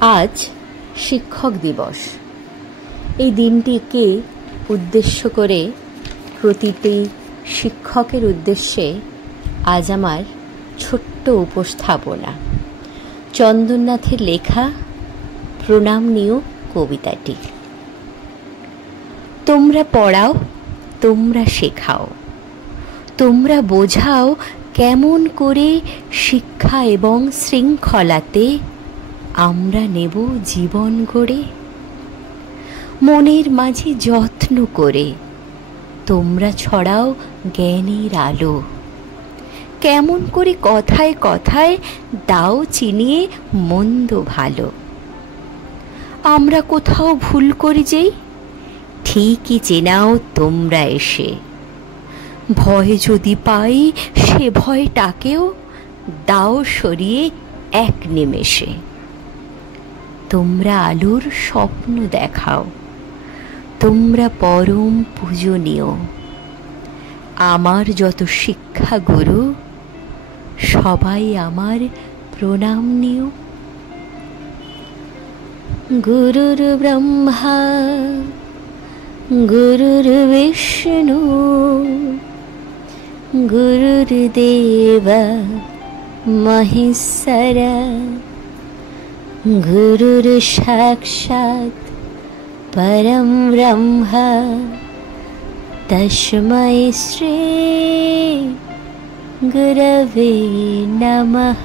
আজ শিক্ষক দিবস। এই দিনটিকে উদ্দেশ্য করে প্রতিটি শিক্ষকের উদ্দেশ্যে আজ আমার ছোট্ট উপস্থাপনা। চন্দননাথের লেখা প্রণাম নিও কবিতাটি। তোমরা পড়াও, তোমরা শেখাও, তোমরা বোঝাও কেমন করে শিক্ষা এবং শৃঙ্খলাতে আমরা নেব জীবন গড়ে। মনের মাঝে যত্ন করে তোমরা ছড়াও জ্ঞানের আলো। কেমন করে কথায় কথায় দাও চিনিয়ে মন্দ ভালো। আমরা কোথাও ভুল করি যেই ঠিকই চেনাও তোমরা এসে। ভয় যদি পাই সে ভয়টাকেও দাও সরিয়ে এক নিমেষে। তোমরা আলোর স্বপ্ন দেখাও, তোমরা পরম পূজনীয়। আমার যত শিক্ষা গুরু সবাই আমার প্রণাম নিও। গুরুর ব্রহ্মা গুরুর বিষ্ণু গুরুর্দেব মহেশ্বর গুরুর সাক্ষাৎ পরম ব্রহ্ম তস্मै শ্রী গুরবে নমঃ।